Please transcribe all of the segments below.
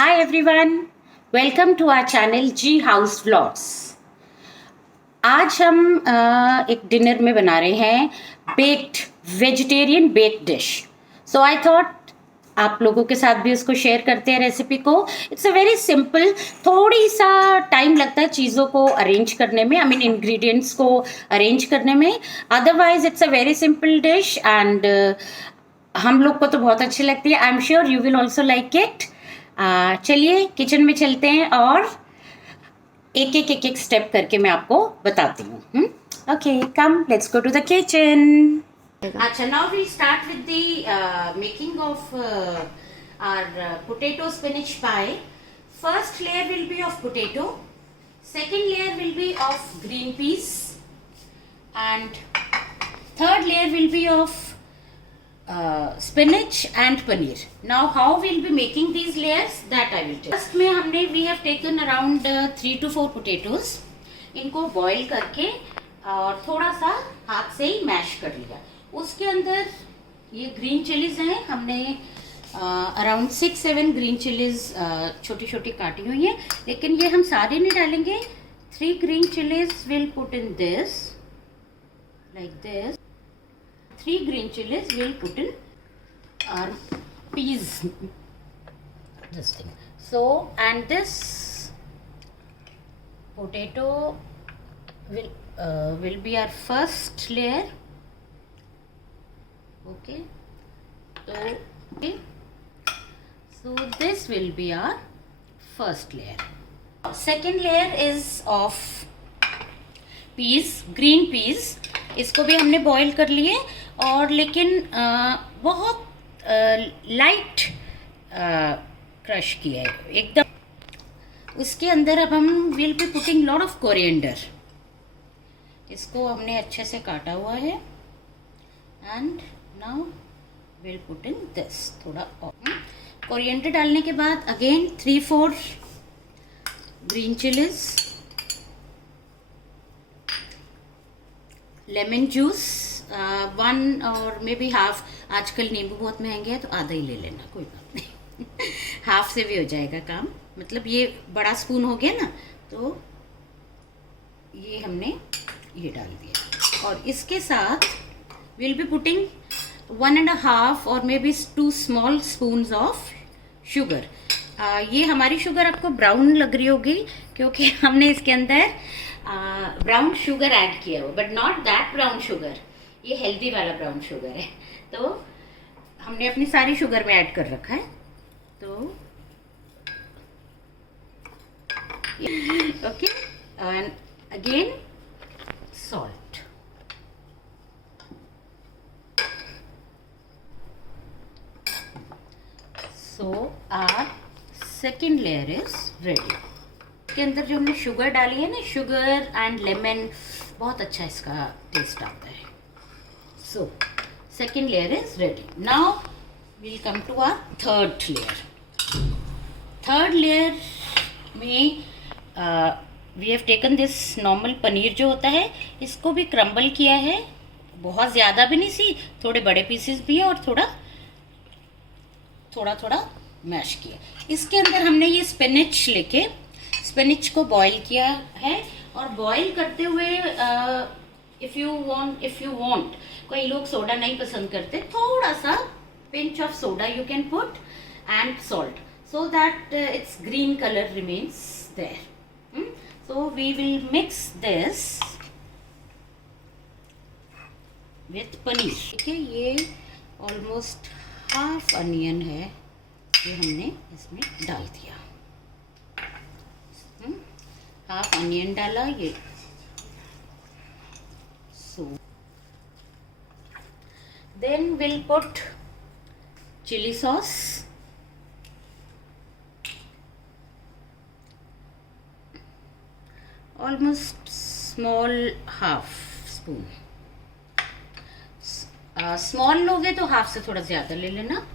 Hi everyone, welcome to our channel G House Vlogs. आज हम एक डिनर में बना रहे हैं baked vegetarian baked dish. So I thought आप लोगों के साथ भी उसको शेयर करते हैं रेसिपी को. It's a very simple. थोड़ी सा टाइम लगता है चीज़ों को अरेंज करने में, आई मीन इंग्रेडिएंट्स को अरेंज करने में. Otherwise it's a very simple dish and हम लोग को तो बहुत अच्छी लगती है. I am sure you will also like it. चलिए किचन में चलते हैं और एक एक स्टेप करके मैं आपको बताती हूँ. Okay, come let's go to the kitchen. अच्छा, now we start with the making of our potato spinach pie. First layer will be of potato, second layer will be of green peas, and third layer will be of spinach and paneer. Now how we'll be making these layers, that I will tell. First में हमने we have taken around 3 to 4 potatoes. इनको boil करके और थोड़ा सा हाथ से ही mash कर लिया. उसके अंदर ये ग्रीन चिलीज हैं, हमने अराउंड 6-7 ग्रीन चिलीज छोटी छोटी काटी हुई हैं, लेकिन ये हम सारे नहीं डालेंगे. 3 green chillies will put in this like this. 3 green chilies will put in our peas, this thing. So, and this potato will be our first layer. Okay, so this will be our first layer. Second layer is of peas, green peas. इसको भी हमने boil कर लिए, और लेकिन बहुत light crush किया है एकदम. उसके अंदर अब हम will be putting lot of coriander. इसको हमने अच्छे से काटा हुआ है, and now will put in this. थोड़ा कोरिएंडर डालने के बाद again 3-4 green chillies, lemon juice 1 और मे बी हाफ. आजकल नींबू बहुत महंगे हैं तो आधा ही ले लेना, कोई बात नहीं. हाफ से भी हो जाएगा काम. मतलब ये बड़ा स्पून हो गया ना, तो ये हमने ये डाल दिया. और इसके साथ विल बी पुटिंग 1.5 और may be 2 small spoons of sugar. ये हमारी शुगर आपको ब्राउन लग रही होगी क्योंकि हमने इसके अंदर ब्राउन शुगर ऐड किया हुआ, but not that brown sugar. ये हेल्दी वाला ब्राउन शुगर है, तो हमने अपनी सारी शुगर में ऐड कर रखा है. तो okay, and again salt. So our second layer is ready. के अंदर जो हमने शुगर डाली है ना, शुगर एंड लेमन, बहुत अच्छा इसका टेस्ट आता है. So second layer is ready. Now will come to our third layer. Third layer में we have taken this normal paneer जो होता है, इसको भी क्रम्बल किया है. बहुत ज़्यादा भी नहीं सी, थोड़े बड़े पीसेस भी है और थोड़ा मैश किया. इसके अंदर हमने ये स्पिनच लेके स्पिनच को बॉईल किया है, और बॉईल करते हुए इफ़ यू वांट, कोई लोग सोडा नहीं पसंद करते, थोड़ा सा pinch of soda you can put and salt, so that it's green colour remains there. So we will mix this with paneer. ठीक है, ये ऑलमोस्ट हाफ अनियन है, ये हमने इसमें डाल दिया. हाफ अनियन डाला ये. So then will put chilli sauce, almost small half spoon. Small लोगे तो हाफ से थोड़ा ज़्यादा ले लेना.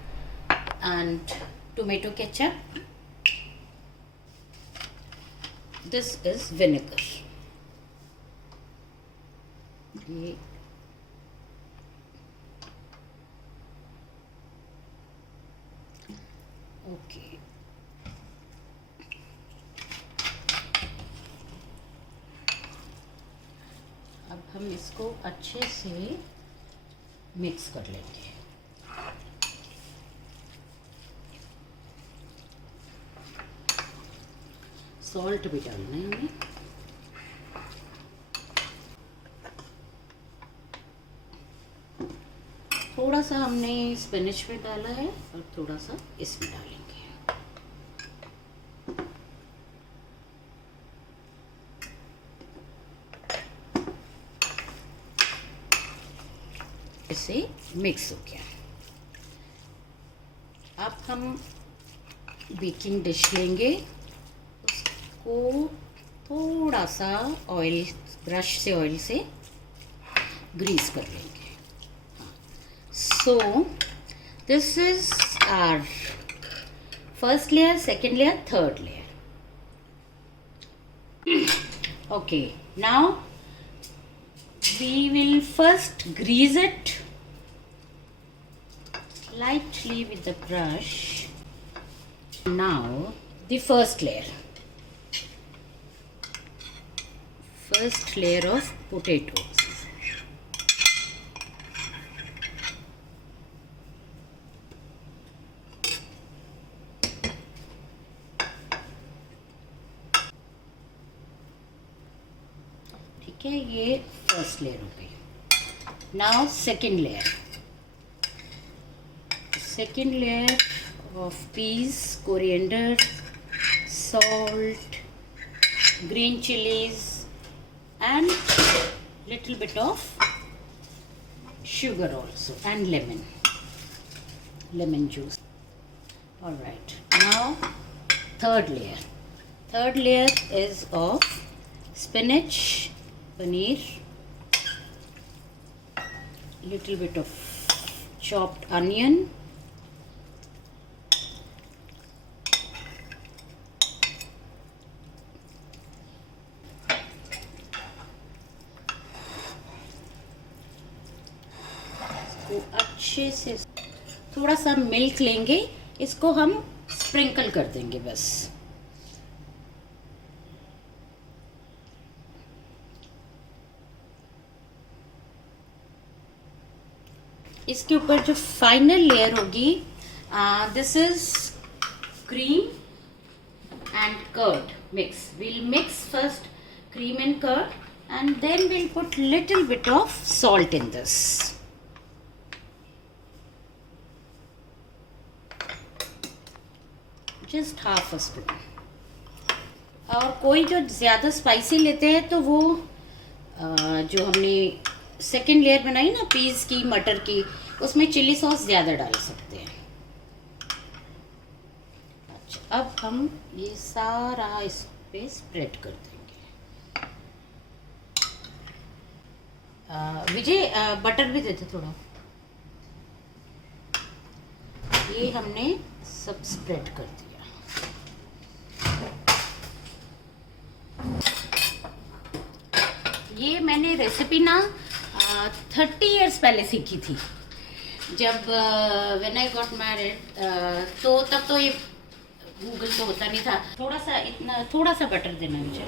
And tomato ketchup. This is vinegar. ये ओके, हम इसको अच्छे से मिक्स कर लेंगे। सॉल्ट भी डालना है हमें। थोड़ा सा हमने स्पिनच में डाला है और थोड़ा सा इसमें डालेंगे। इसे मिक्स हो गया। अब हम बेकिंग डिश लेंगे, उसको थोड़ा सा ऑयल, ब्रश से ऑयल से ग्रीस कर लेंगे। So this is our first layer, second layer, third layer. Okay, now we will first grease it lightly with the brush. Now the first layer of potatoes. ठीक है, ये first layer हो गई। Now second layer of peace, coriander, salt, green chilies and little bit of sugar also and lemon juice. All right, now third layer is of spinach, paneer, little bit of chopped onion, इसको अच्छे से थोड़ा सा milk लेंगे, इसको हम sprinkle कर देंगे बस। इसके ऊपर जो फाइनल लेयर होगी, this is cream and curd mix. we'll mix first cream and curd and then we'll put little bit of salt in this. Just half a spoon. और कोई जो ज़्यादा स्पाइसी लेते हैं तो वो जो हमने सेकेंड लेयर बनाई ना पीस की, मटर की, उसमें चिली सॉस ज़्यादा डाल सकते हैं। अच्छा, अब हम ये सारा इस पे स्प्रेड कर देंगे। विजय बटर भी देते थोड़ा। ये हमने सब स्प्रेड कर दिया। ये मैंने रेसिपी ना 30 इयर्स पहले सीखी थी, जब व्हेन आई गॉट मैरिड। तो तब तो ये गूगल तो होता नहीं था। थोड़ा सा बटर देना मुझे।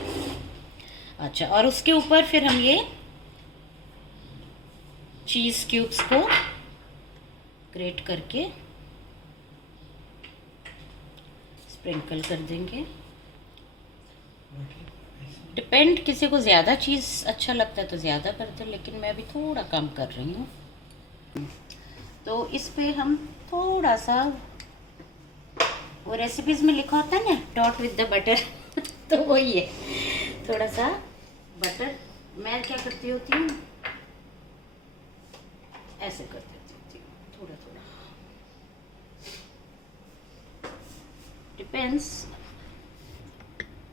अच्छा, और उसके ऊपर फिर हम ये चीज़ क्यूब्स को ग्रेट करके स्प्रिंकल कर देंगे। डिपेंड, किसी को ज़्यादा चीज़ अच्छा लगता है तो ज़्यादा करते हैं, लेकिन मैं अभी थोड़ा कम कर रही हूँ। तो इस पे हम थोड़ा सा, वो रेसिपीज़ में लिखा होता है ना, डॉट विद द बटर तो वही है, थोड़ा सा बटर। मैं क्या करती होती हूँ, ऐसे कर देती होती हूँ थोड़ा थोड़ा, डिपेंड्स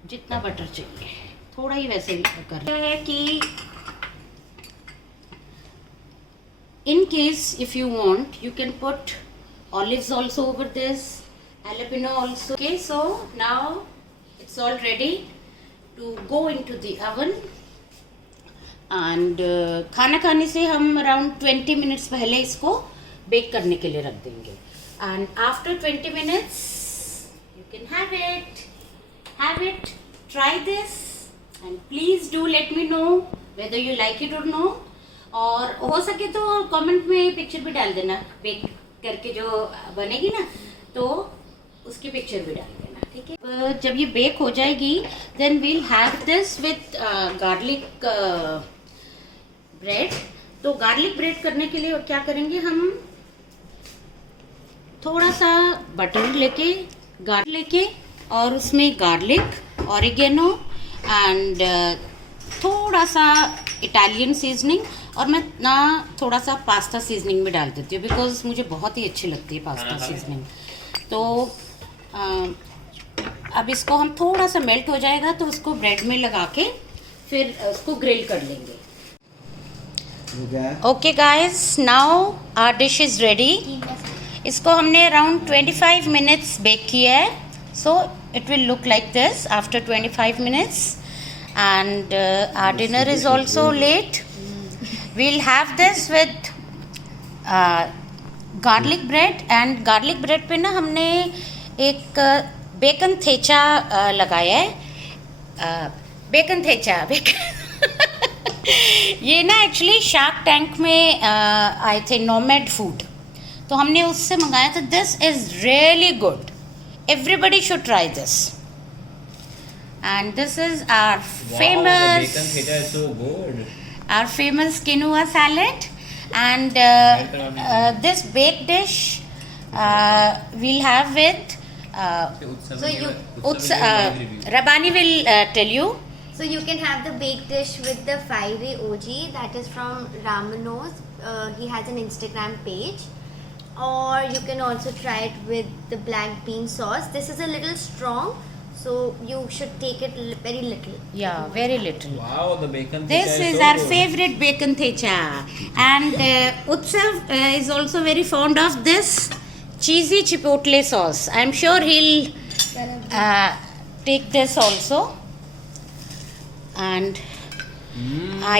जितना बटर चाहिए, थोड़ा ही वैसे भी कर है कि in case if you want you can put olives also over this, jalapeno also. Okay, so now it's all ready to go into the oven and खाना खाने से हम around 20 minutes पहले इसको बेक करने के लिए रख देंगे। and after 20 minutes you can have it, try this and please do let me know whether you like it or no. और हो सके तो कमेंट में पिक्चर भी डाल देना, बेक करके जो बनेगी ना तो उसकी पिक्चर भी डाल देना, ठीक है। जब ये बेक हो जाएगी then we'll have this with garlic bread. तो गार्लिक ब्रेड करने के लिए क्या करेंगे, हम थोड़ा सा बटर लेके और उसमें गार्लिक, ऑरिगेनो एंड थोड़ा सा इटालियन सीजनिंग, और मैं ना थोड़ा सा पास्ता सीजनिंग में डाल देती हूँ बिकॉज मुझे बहुत ही अच्छी लगती है पास्ता सीजनिंग। तो अब इसको हम थोड़ा सा मेल्ट हो जाएगा तो उसको ब्रेड में लगा के फिर उसको ग्रिल कर लेंगे। Okay guys, now our dish is ready. इसको हमने अराउंड 25 मिनट्स बेक किया है, so it will look like this after 25 minutes. And our dinner is also late. We'll have this with garlic bread, and garlic bread पे ना हमने एक bacon थेचा लगाया है। बेकन थेचा ये ना एक्चुअली शार्क टैंक में आए थे, नोमैड फूड, तो हमने उससे मंगाया था। This is really good, everybody should try this. And this is our famous, bacon thecha is so good, our famous quinoa salad, and this baked dish we'll have with Rabani will tell you. So you can have the baked dish with the fiery OG, that is from Ramanos. He has an Instagram page. Or you can also try it with the black bean sauce. This is a little strong, so you should take it very little. Yeah, very little. wow, the bacon This thecha is so our good. favorite bacon thecha, and Utsav is also very fond of this cheesy chipotle sauce. I'm sure he'll take this also. And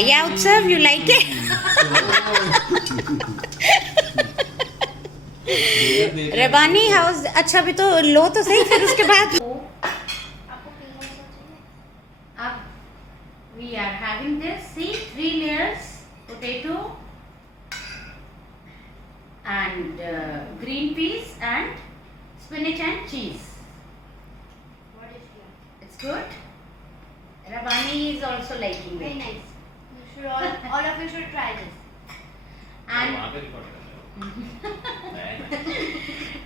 yeah, Utsav, you like it? Rabbani house, अच्छा अभी तो लो तो सही, फिर उसके बाद अब we are having this, see, 3 layers potato and green peas and spinach and cheese. What is that? It's good. Rabani is also liking Very it. nice. You should all of you should try this. And वहाँ पे record कर रहे हो।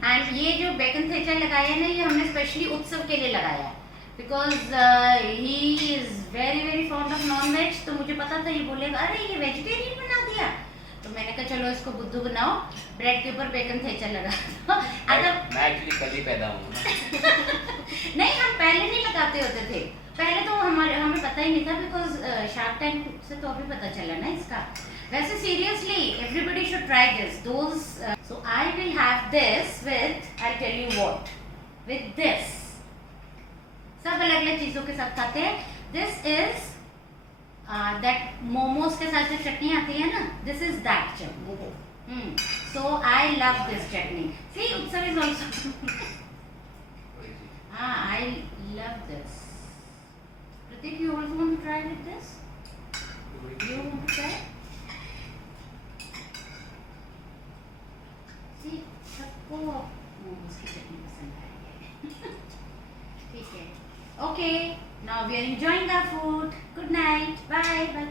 And ये जो bacon थेचा लगाया है ना, ये हमने स्पेशली उत्सव के लिए लगाया है because he is very very fond of non veg. तो मुझे पता था ये बोलेगा अरे ये वेजिटेरियन बना दिया, तो मैंने कहा चलो इसको बुद्धू बनाओ, ब्रेड के ऊपर बेकन थेचा लगा दो। मैं एक्चुअली कल ही पैदा हूँ ना। नहीं, हम पहले नहीं लगाते होते थे, पहले तो हमें पता ही नहीं था बिकॉज शार्क टैंक से तो अभी पता चला ना इसका। वैसे seriously everybody should try this those. So I will have this with, I tell you what, with this. सब अलग अलग चीजों के साथ खाते हैं। दिस इज दैट मोमोज के साथ जो चटनी आती है ना, this is that chutney. So I love this chutney. See, Utsav is also I love this. Pratik, you also want to try with this? You want to try? See, सबको मोमोज की चटनी पसंद आई है। ठीक है। Okay, now we are enjoying our food. Good night. Bye. Bye.